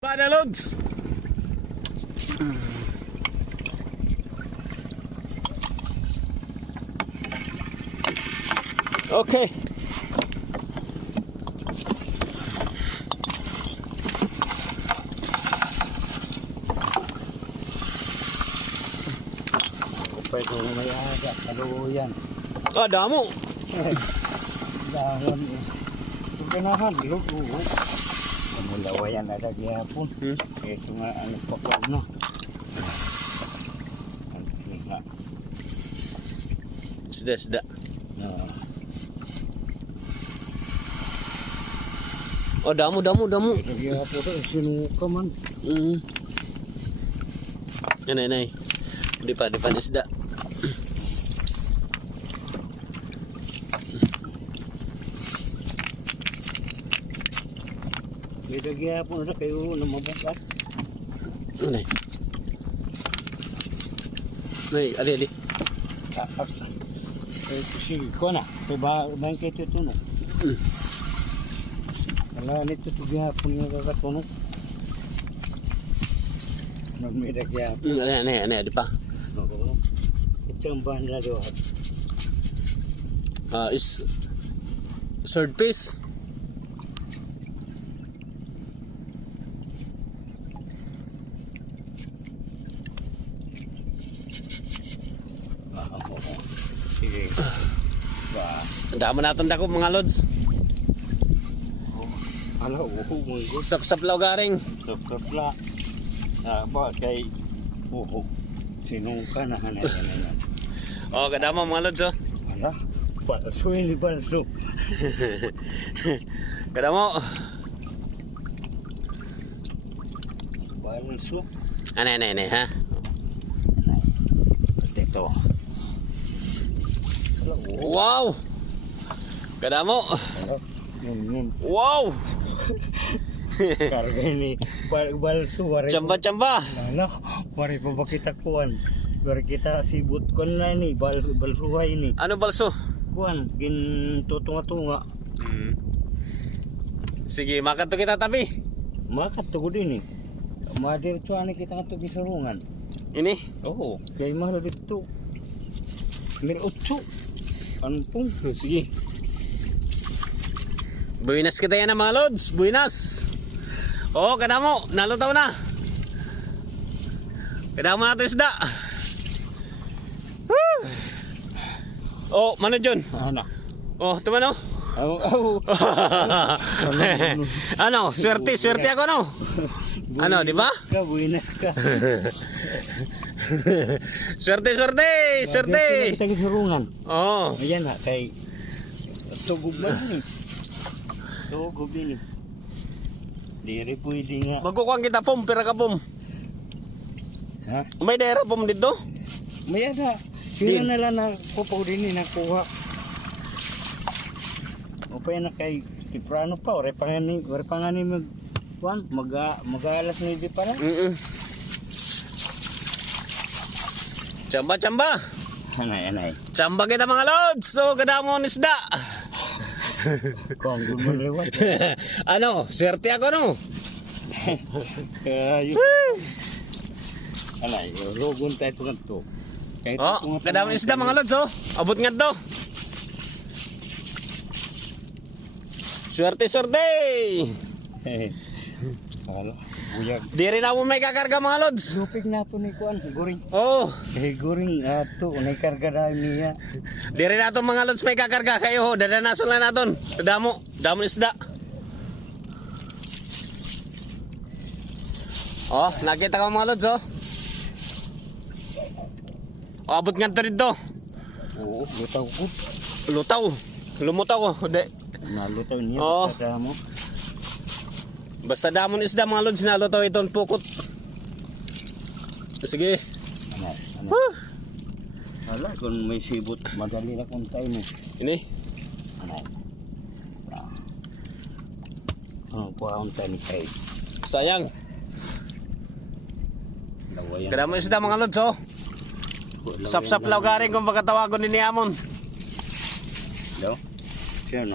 Bada loads. Okay. Pwede mo may aga, kaluyan. Ah, damo. Dahon eh. Ganahan, lugo. Kamulawayan na nagyapon. Ito nga ang pakaw na. Sida. Oh, damo. Nagyapon ito, sinuka man. Nay. Di pa isda. May nagyapon na kayo na mabukat. Nay, ali. Sige ko na. Bayan kayo ito no. Wala nito ito gyapon nga kakatunog. May nagyapon. Ani, di pa. Oo. Ito ang bahan na doon. Is third piece. Sige. Ang damo natin dako mga lods. Ala, munggo. Sap garing. Sapla. Ba kay sinungka na hanan. Oh, kadamo mga lods oh. Ala, balso ini balso. Kadamo. Balso. Ani ha. Ito. Wow. Kadamo. Nun. Wow. Karga ini balso wari. Chamba. Ano? Wari pa ba kita kuan? Wari kita sibut kuan na ini balsuhay ini. Ano balso? Kuan gin tutunga-tunga. Sige, makan to kita tabi. Makat to din ni. Madiretso ani kita ato gisurungan. Ini. Oo, kay mahal dito. Mil 8. Anpong. Sige. Buenas kita yan mga lods. Buenas. Oh, kadamo. Nalutaw na. Kadamo natin isda. Woo! Oh, mana John? Ana. Oh, tumano. Aw. Ano, swerte ako no. Ano, di ba? Ka buinas ka. Swerte. Kita gisurungan. Oh. Ayan ha kay tugog ba ni? Tugog din. Diri pwede nga. Magkukuhan kita pum, pira ka pum. Ha? May dera pum dito. May ada. Sila na lang na pupaw din ni nakuha. O pa yan na kay Kiprano pa. Ore pangani mag kuan mag-alas na hindi para. Chamba. Anay. Chamba kita mga lods. So, kadamo ng isda. Kung mo lewat. Ano, swerte ako no. Kayo. Anay, rogon tayo tungan to. Oh, kadamo ng isda mga lods oh. Abot nga to. Swerte. Hala, buyag. Di rin ako may kakarga mga lods. Lupig na to ni kuan, guring. Oh, Guring ato, unay karga dahil niya. di rin nato mga lods may kakarga. Kayo ho, dadanason lang naton. Damo ng isda. Oh, nakita ka mga lods oh. Oh, abot nga to dito. Oo, lutaw ko. Lumutaw oh. Hindi. Nalutaw niya, Oo. kada mo. Basta damon isda mga lods, nalutaw itong pukot. Sige. Ano? Hala, kung may sibot, madali na kung tayo mo. Ini. Ano? Kuhaon tayo ni Kay. Sayang. Lawayan. Kada mo isda mga lods oh. Sap-sap garing kung pagkatawagon ni Amon. Hello? Siya na.